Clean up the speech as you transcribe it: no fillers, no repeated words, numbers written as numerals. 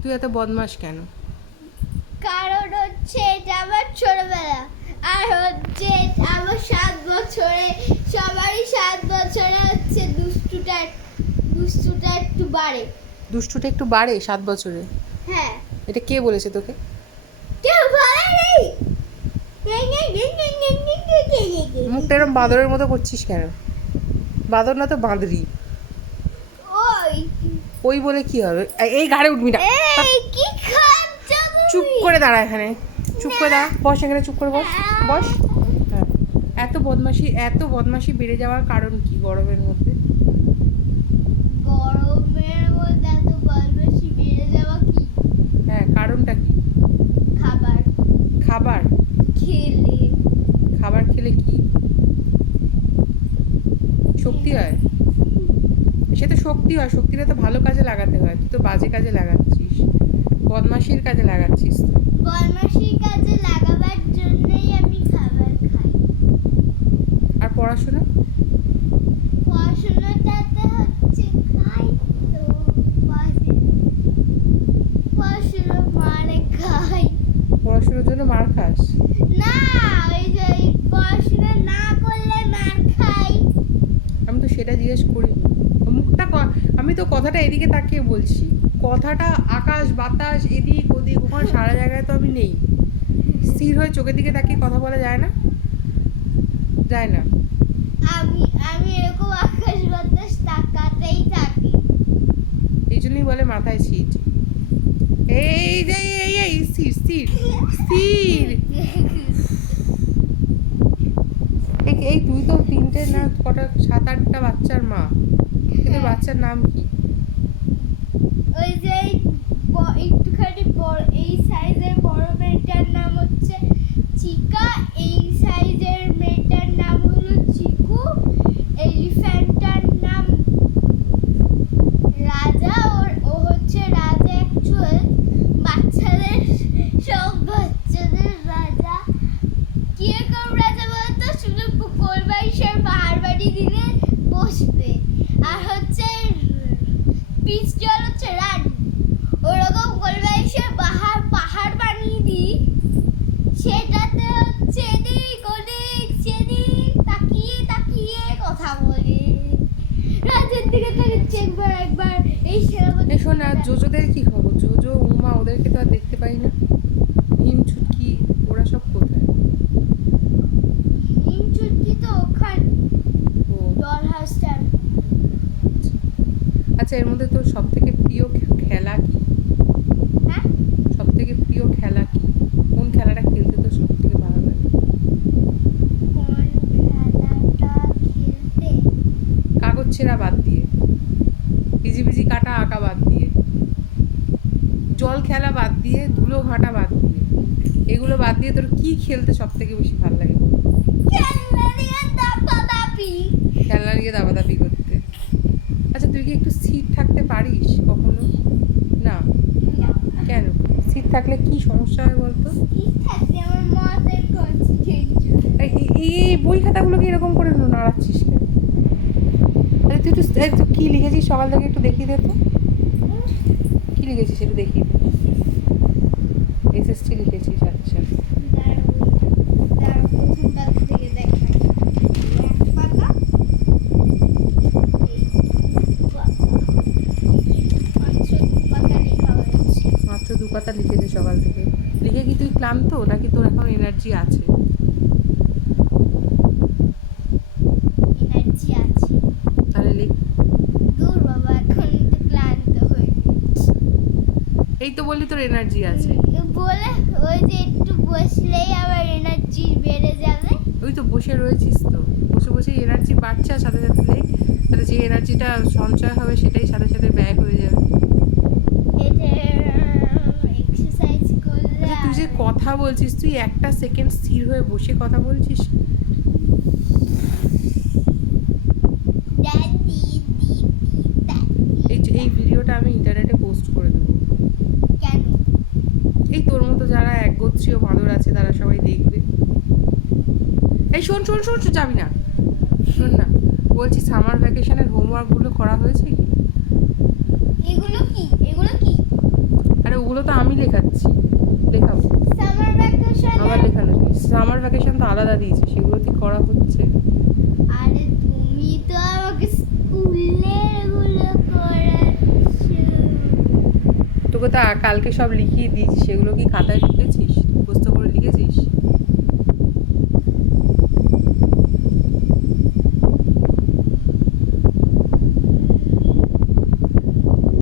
তুই এত বদমাশ কেন? কারণ হচ্ছে এটা আমার ছোটবেলা, আর হচ্ছে আমার 7 বছরে, সবারই 7 বছরে হচ্ছে দুষ্টুটা একটু বাড়ে। দুষ্টুটা একটু বাড়ে 7 বছরে? হ্যাঁ। এটা কে বলেছে তোকে? কেউ বলেনি। মুখটা এরকম বাঁদরের মতো করছিস কেন? বাঁদর না তো বাঁদরি। ওই ওই বলে কি হবে? এই ঘাড়ে উঠবি না। এই কি খাচ্ছ চুপ তুমি? করে দাঁড়া এখানে। চুপ করে দাঁড়া, বস এখানে, চুপ করে বস। বস। হ্যাঁ। এত বদমাশি বেড়ে যাওয়ার কারণ কি গরমের মধ্যে? গরমের মধ্যে এত বদমাশি বেড়ে যাওয়া কি? হ্যাঁ, কারণটা কি? খাবার খাবার? খেলে। খাবার খেলে কি শক্তি হয়? সে তো শক্তি হয়, শক্তিটা তো ভালো কাজে লাগাতে হয়, তুই তো বাজে কাজে লাগাচ্ছিস, বদমাশির কাজে লাগাচ্ছিস তো। বদমাশির কাজে লাগাবার জন্যই আমি খাবার খাই। আর পড়াশোনা? পড়াশোনাটাতে হচ্ছে খাই তো বাজে। পড়াশোনা মানে খাই পড়াশোনার জন্য মার খাস? না, ওই যে পড়াশোনা না করলে মার খাই। আমি তো সেটা জিজ্ঞেস করিনি। আমি তো কথাটা এদিকে তাকিয়ে বলছি, কথাটা আকাশ বাতাস এদিক ওদিক ওখানে সারা জায়গায় তো আমি নেই। স্থির হয়ে চোখের দিকে তাকিয়ে কথা বলা যায় না? যায় না? আমি আমি এরকম আকাশ বাতাস তাকাতেই থাকি। এই জন্যই বলে মাথায় ছিট। এই যে এই স্থির স্থির স্থির। এই তুই তো 3টে না কটা 7-8টা বাচ্চার মা, কিন্তু বাচ্চার নাম কি? ওই যে একটুখানি বড় এই সাইজের বড় মেয়েটার নাম হচ্ছে চিকা, এই সাইজের মেয়েটার নাম হলো চিকু, এলিফ্যান্টটার নাম রাজা। ও হচ্ছে রাজা অ্যাকচুয়াল, বাচ্চাদের সব বাচ্চাদের রাজা। কিরকম রাজা বলতো? শুধু কোরবাইশের পাহাড় বাড়ি দিলে বসবে, আর হচ্ছে পিচ জল হচ্ছে রানী। ওরকম কোরবাইশের পাহাড় বানিয়ে দিই, সেটাতে হচ্ছে এদিক ওদিক সেদিক তাকিয়ে তাকিয়ে কথা বলে। রাজের দিকে তাকাচ্ছে একবার এই সেনাপতি। শোন, আর জোজোদের কি খবর? জোজো উমা ওদেরকে তো আর দেখতে পাই না। হিম ছুটকি ওরা সব কোথায়? হিম চুটকি তো ওখানে ও ডল হাউসটার। আচ্ছা, এর মধ্যে তোর সব থেকে প্রিয় খেলা কি? হ্যাঁ, সব থেকে প্রিয় খেলা কি? কোন খেলাটা খেলতে তোর সব থেকে ভালো লাগে? কোন খেলাটা খেলতে? কাগজ ছেঁড়া বাদ দিয়ে, ভিজি কাটা আঁকা বাদ দিয়ে, জল খেলা বাদ দিয়ে, ধুলো ঘাঁটা বাদ দিয়ে, এগুলো বাদ দিয়ে তোর কি খেলতে সব থেকে বেশি ভালো লাগে? খেলনা দিয়ে দাপাদাপি। খেলনা নিয়ে দাবাদাবি করতে। আচ্ছা, তুই কি একটু স্থির থাকতে পারিস কখনো? না? কেন? স্থির থাকলে কি সমস্যা হয় বলতো? ঠিক থাকতে আমার মাথায় কনসেন্ট্রেট। এই বই খাতাগুলোকে এরকম করে নাড়াচ্ছিস কেন? আরে তুই একটু কি লিখেছিস সকাল থেকে একটু দেখিয়ে দে তো। কি লিখেছিস একটু দেখিয়ে দে। এসএসটি লিখেছিস? আচ্ছা। প্রথমটা থেকে দেখাই। পাতা, পাতা লেখা হয়েছে। মাত্র 2 পাতা লিখেছিস সকাল থেকে? লিখে কি তুই ক্লান্ত নাকি তোর এখন এনার্জি আছে? এনার্জি আছে। তাহলে লিখ। দূর বাবা, এখন তো ক্লান্ত হয়ে গেছি। এই তো বললি তোর এনার্জি আছে। বলে ওই যে একটু বসলেই আবার এনার্জি বেড়ে যাবে। ওই তো বসে রয়েছিস তো, বসে বসেই এনার্জি বাড়ছে, আর সাথে সাথে লেখ। তাহলে যে এনার্জিটা সঞ্চয় হবে সেটাই সাথে সাথে ব্যয় হয়ে যাবে। এটা এক্সারসাইজ করলে। আচ্ছা, তুই যে কথা বলছিস, তুই একটা সেকেন্ড স্থির হয়ে বসে কথা বলছিস? এই ভিডিওটা আমি ইন্টারনেটে পোস্ট করে দেবো। কেন? এই তোর মতো যারা একগোত্রীয় বাঁদর আছে তারা সবাই দেখবে। এই শোন শোন শোন শোন, যাবি না, শোন না, বলছি সামার ভ্যাকেশনের হোমওয়ার্কগুলো করা হয়েছে কি? এগুলো কি? এগুলো কি? আরে ওগুলো তো আমি লেখাচ্ছি, লেখাবো সামার ভ্যাকেশন আবার লেখানো। সামার ভ্যাকেশন তো আলাদা দিয়েছে, সেগুলো কি করা হচ্ছে? আরে তুমি তো আমাকে স্কুলের গুলো করাচ্ছো। তোকে তো কালকে সব লিখিয়ে দিয়েছি, সেগুলো কি খাতায় লিখেছিস, মুখস্থ করে লিখেছিস?